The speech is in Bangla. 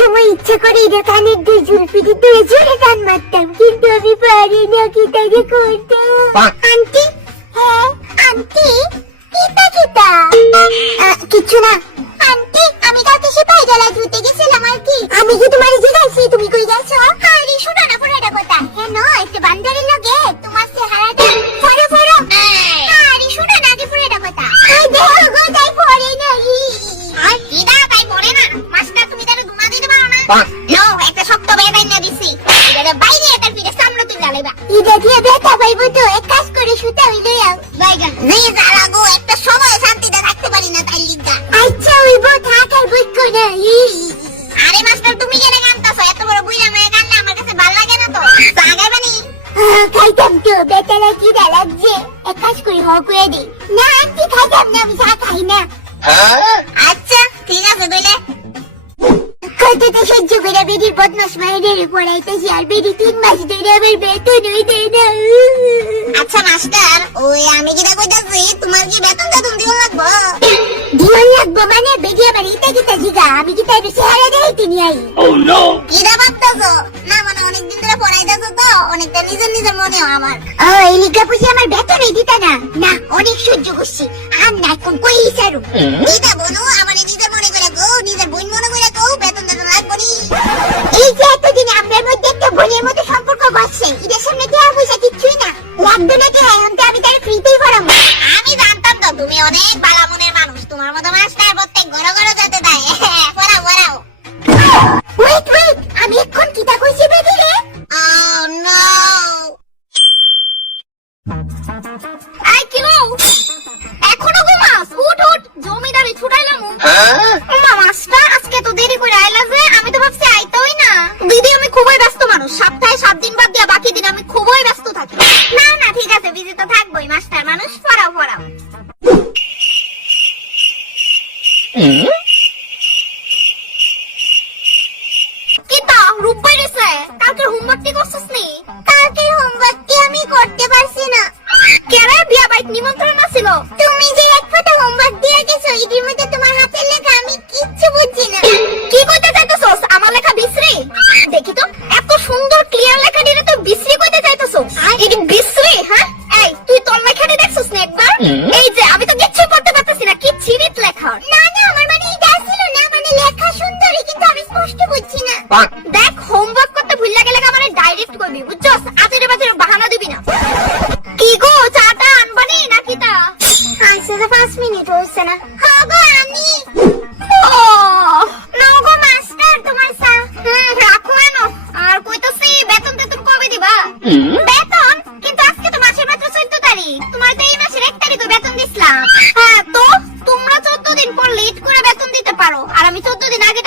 ইচ্ছে করে দোকানের দুই চুল পিঠে দুই ঝুলে টান মারতাম। কিন্তু আমি পারি না কি তাকে করতে আন্টি? হ্যাঁ আন্টি? কিতা কিতা কিছু না। আন্টি আমি কালকে সে পায়জালা ধুতে গেছিলাম আর কি। আমি কি তোমার জিজ্ঞাসি তুমি কই গেছো? না একটা শক্ত বেদাই না দিছি। এটা বাইরে এটা ফিরে সামনে তুই গালাইবা ইদা দিয়ে বেটা পাইবো তো এক কাজ করে শুতে হইল যাও বাইগান নেই জারা গো একটা সময় শান্তিতে থাকতে পারি না তাই লিগা আচ্ছা হইব থাক আর মাস্টার তুমি কেন এত বড় বুইরা মেয়ে গানলে আমার কাছে ভালো লাগে না তো। লাগাইবানি খাইতাম তো বেটারা কি লাগছে এক কাজ করি হ করে দিই না আন্টি খাইতাম না আমি চা খাই না। আচ্ছা ঠিক আছে বলে কতটা সহ্য করে বেডির বদমাস মায়েদের পড়াইতেছি আর বেডি তিন মাস ধরে আমার বেতন হই দেয় না। আচ্ছা মাস্টার ওই আমি যেটা কইতাছি তোমার কি বেতন টেতন দিও লাগবো? দিও লাগবো মানে? বেডি আবার ইতা কিতা জিগা আমি কি তাই বেশি হারা দেই তিনি আই? Oh no! কিরা ভাবতেছো? না মানে অনেকদিন ধরে পড়াইতেছো তো অনেকটা নিজের নিজের মনে হয় আমার। ও এই লিগা বুঝি আমার বেতনই দিতা না। না অনেক সহ্য করছি। আর না কোন কই ইসারু দিতা বনু আমার সামনে দেওয়া পয়সা কিচ্ছুই না। লাগবে না কে আমি তার ফ্রিতেই পড়াবো আমি জানতাম তো, তুমি অনেক হোমওয়ার্ক কি করছিস নি? কালকে হোমওয়ার্কটি তো পাঁচ মিনিট হচ্ছে না হ্যাঁ আমি ও মাস্টার তোমার চা রাখো এনো। আর কইতাছি বেতন তেতন কবে দিবা? বেতন? কিন্তু আজকে তো মাসের মাত্র চোদ্দ তারিখ। তোমার তো এই মাসের এক তারিখে বেতন দিছিলাম। হ্যাঁ তো তোমরা চোদ্দ দিন পর লেট করে বেতন দিতে পারো। আর আমি চোদ্দ দিন আগে